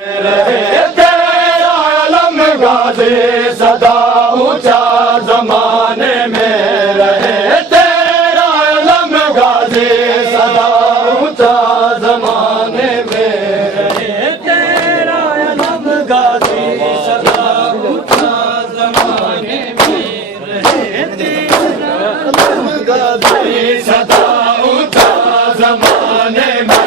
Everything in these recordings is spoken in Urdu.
رہے تیرا علم غازی سدا اونچا زمانے میں رہے تیرا علم غازی سدا اونچا زمانے میں رہے تیرا علم غازی سدا اونچا زمانے میں رہے تیرا علم غازی سدا اونچا زمانے میں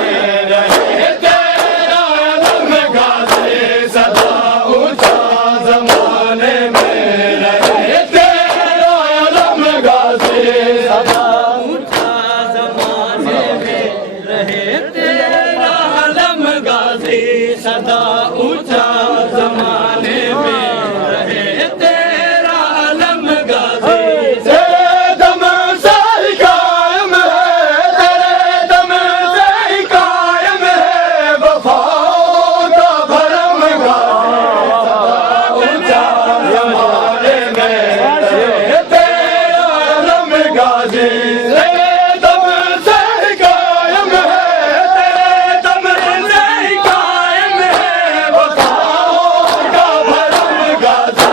رہے تیرا علم غازی سدا اونچا زمانے میں رہے تیرا علم غازی سدا اونچا زمانے میں رہے تیرا علم غازی سدا اونچا زمانے میں رہے تیرا علم غازی تیرے دم سے ہی قائم ہے تیرے دم سے ہی قائم ہے وفا کا بھرم غازی اونچا زمانے میں رہے تیرا علم غازی تیرے دم سے ہی قائم ہے تیرے دم سے ہی قائم ہے وفا کا بھرم غازی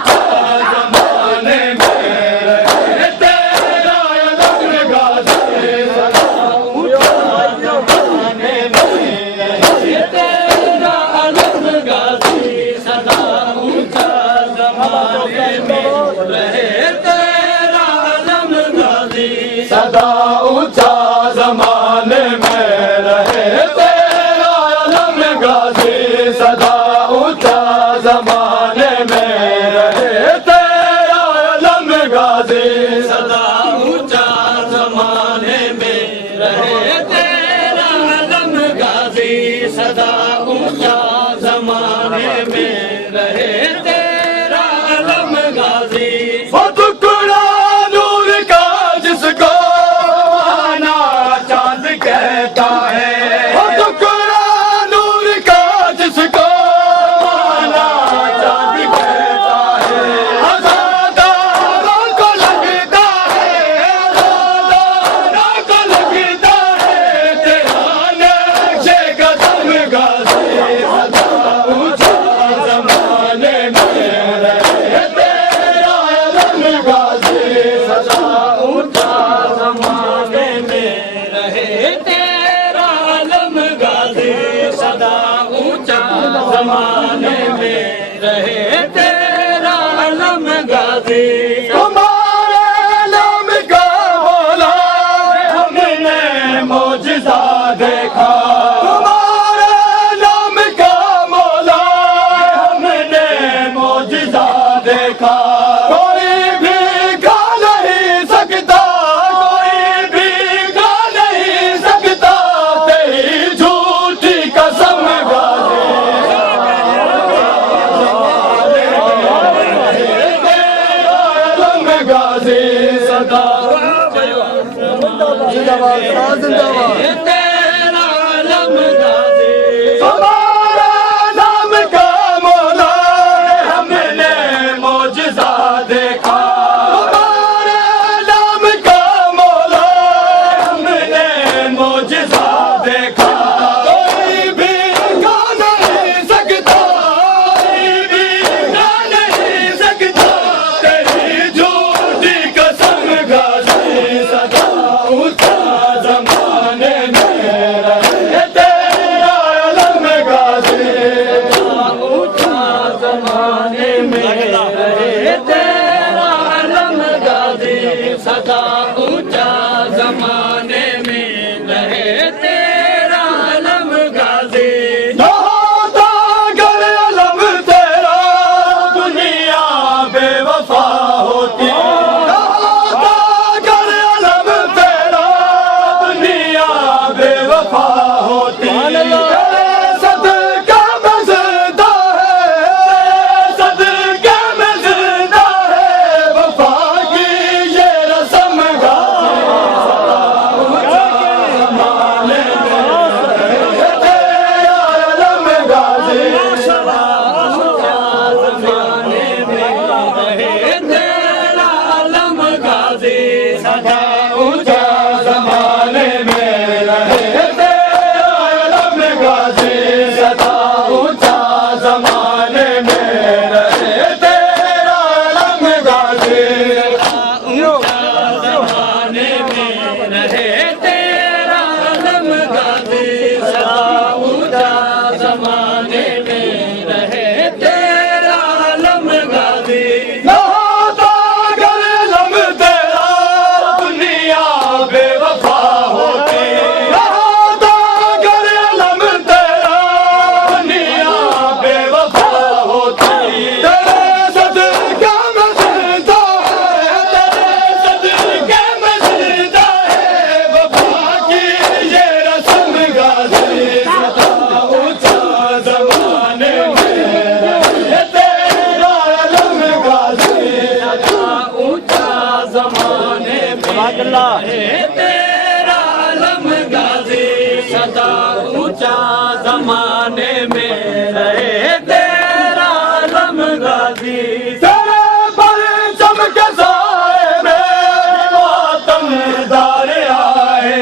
سدا اونچا زمانے میں رہے تیرا علم غازی سدا اونچا زمانے میں رہے تیرا علم غازی سدا اونچا زمانے میں رہے تیرا علم غازی سدا اونچا زمانے میں رہے تیرا علم غازی سدا اونچا زمانے میں رہے تیرا علم غازی سدا اونچا زمانے میں رہے تیرا علم غازی سدا اونچا زمانے میں رہے تیرا علم غازی وہ ٹکڑا نور کا جس کو آنا چاند کہتا ہے وہ ٹکڑا نور کا جس کو آنا چاند کہتا ہے عزاداروں کو لگتا ہے عزاداروں کو لگتا ہے تیرا نقش قدم غازی سدا اونچا زمانے میں رہے تیرا علم غازی سدا اونچا زمانے میں رہے تیرا علم غازی سدا اونچا زمانے میں رہے تیرا علم غازی تمہارے علم کا مولا ہم نے معجزہ دیکھا تمہارے علم کا مولا ہم نے معجزہ دیکھا کوئی بھی کھا نہیں سکتا کوئی بھی کھا نہیں سکتا تیری جھوٹی قسم غازی تیرا علم غازی سدا تیرا علم غازی ہمارا نام کا مولا ہم نے معجزہ دیکھا ہمارے نام کا مولا ہم نے معجزہ دیکھا کوئی بھی کھا نہیں سکتا کوئی بھی کھا نہیں سکتا تیری جھوٹی قسم غازی سدا اونچا زمانے میں رہے تیرا علم زمانے میں رہے تیرا علم غازی تیرے پرچم کے سائے میں ماتم دار آئے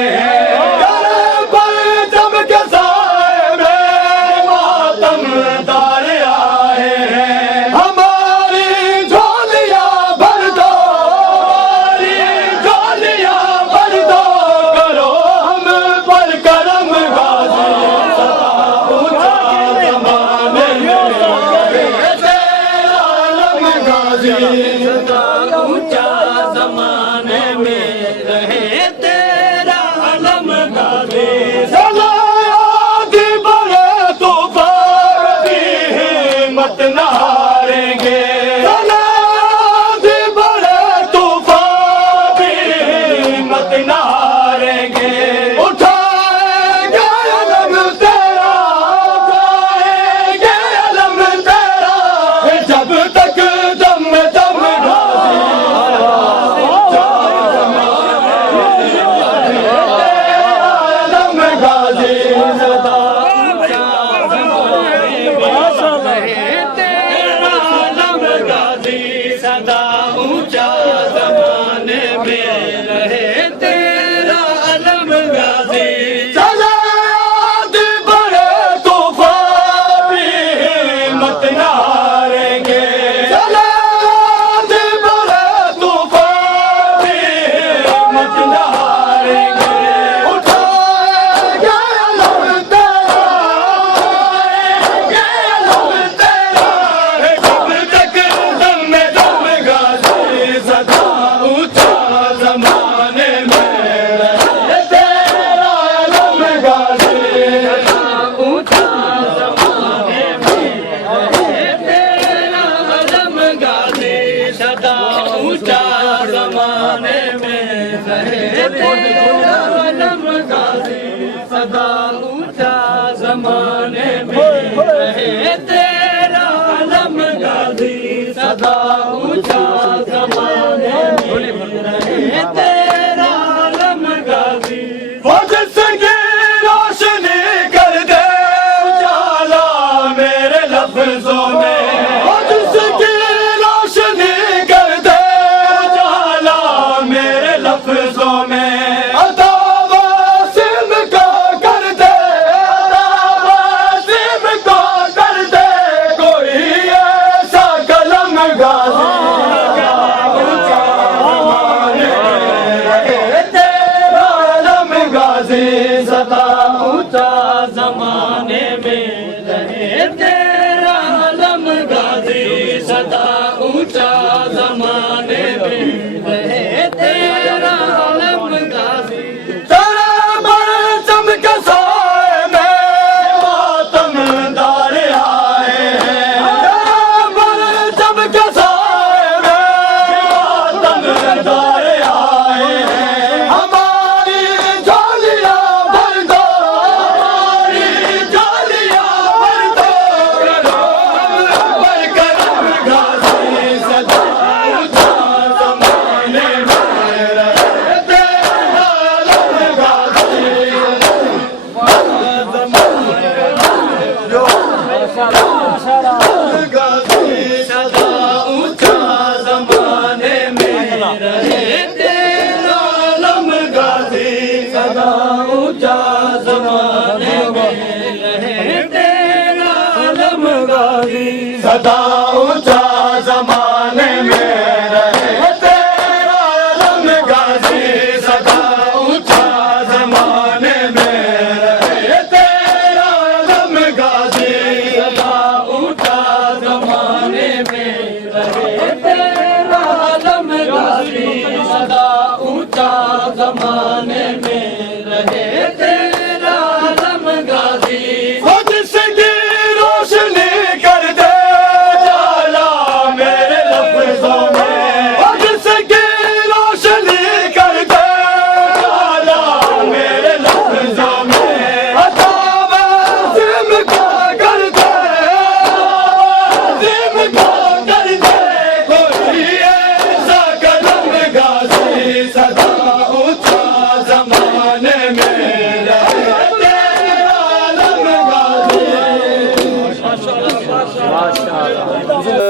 تیرے پرچم کے سائے میں ماتم دار آئے ہماری جھولیاں بھر دو ہماری جھولیاں بھر دو کرو ہم پر کرم غازی سدا اونچا زمانے میں رہے تیرا علم غازی سدا اونچا زمانے میں رہے تیرا علم غازی سلایادی بڑے طوفان کی ہمت نہ ہاریں گے سلایادی بڑے طوفان کی ہمت نہ ہاریں گے اٹھائیں گے علم تیرا اٹھائیں گے علم تیرا جب تک دم دم غازی علم غازی سدا رہے تیرا علم غازی سدا اونچا زمانے میں رہے تیرا علم غازی سلایادی بڑے طوفان بھی ہمت نہ ہاریں گے سلایادی بڑے طوفان بھی ہمت نہ ہاریں گے اٹھائیں گے علم تیرا اٹھائیں گے علم تیرا جب تک دم دم غازی سدا اونچا زمانے میں رہے تیرا علم غازی سدا اونچا زمانے میں رہے تیرا علم غازی سدا اونچا زمانے میں رہے تیرا علم غازی سدا اونچا زمانے میں رہے تیرا علم غازی سدا اونچا زمانے میں رہے تیرا علم غازی وہ جس کی روشنی کر دے اجالا میرے لفظوں میں وہ جس کی روشنی کر دے اجالا میرے لفظوں میں عطا واسم کا کر دے عطا واسم کا کر دے کوئی ایسا قلم غازی اونچا زمانے میں رہے تیرا علم غازی سدا اونچا زمانے میں رہے تیرا علم غازی سدا اونچا زمانے میں رہے تیرا علم غازی تیرے پرچم کے سائے میں ماتم دار آئے تیرے پرچم کے سائے میں ماتم دار آئے ہماری جھولیاں بھر دو ہماری جھولیاں بھر دو کرو ہم پر کرم غازی سدا اونچا زمانے میں رہے تیرا علم غازی غازی سدا اونچا زمانے میں رہے تیرا علم غازی سدا اونچا زمانے میں رہے تیرا علم غازی سدا اونچا زمانے میں رہے تیرا علم غازی سدا اونچا زمانے میں رہے تیرا علم غازی سدا اونچا زمانے میں رہے تیرا علم غازی سدا اونچا زمانے میں رہے تیرا علم غازی وہ جس کی روشنی کر دے جالا ماشاءاللہ